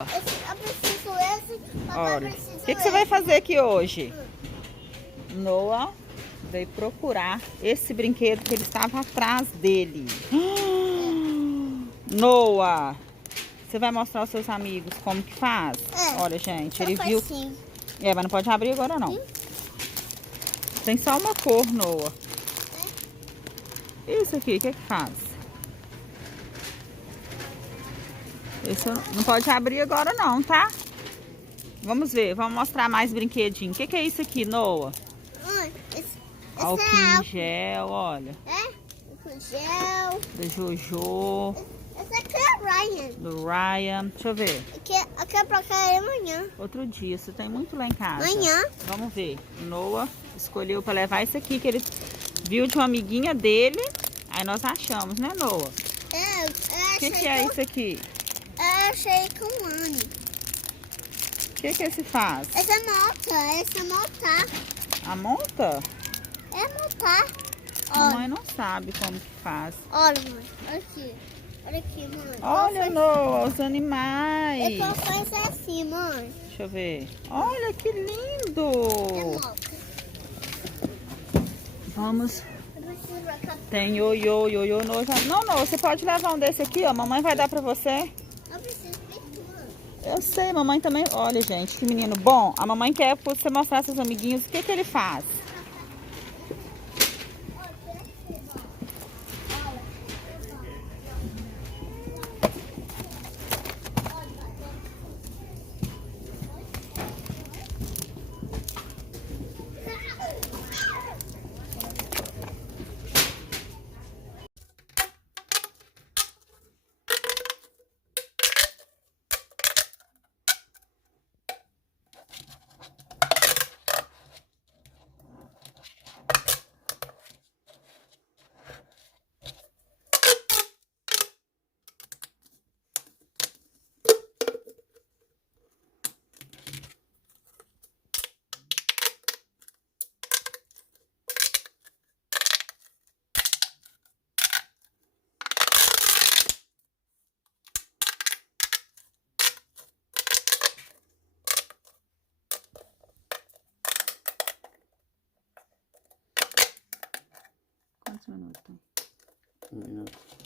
Eu preciso esse, papai Olha, precisa o que você vai fazer aqui hoje? Noah veio procurar esse brinquedo que ele estava atrás dele. Noah, você vai mostrar aos seus amigos como que faz? Olha, gente, ele viu... Assim. Mas não pode abrir agora, não. Tem só uma cor, Noah. Isso aqui, o que que faz? Isso não pode abrir agora, não, tá? Vamos ver, vamos mostrar mais brinquedinho. O que que é isso aqui, Noah? Esse Álcool é em gel, olha. álcool gel. Do Jojo. Esse aqui é Ryan. Do Ryan. Deixa eu ver. Aqui é pra cá é amanhã. Outro dia, você tem muito lá em casa. Amanhã. Vamos ver. Noah escolheu para levar esse aqui, que ele viu de uma amiguinha dele. Aí nós achamos, né, Noah? O que é isso aqui? Eu achei com um ano. O que esse faz? Essa é montar. A monta? É montar. Mamãe não sabe como que faz. Olha, mãe. Olha aqui. Olha aqui, mãe. Olha, Noah, os animais. Eu posso fazer assim, mãe. Deixa eu ver. Olha que lindo. É moto. Vamos. Eu preciso pra cá. Tem ioiô, Noah. Não, você pode levar um desse aqui, ó. Mamãe vai dar pra você. Eu preciso de tudo. Eu sei, mamãe também. Olha, gente, que menino bom. A mamãe quer que você mostrar seus amiguinhos o que que ele faz. Quantos minutos? 1 minuto.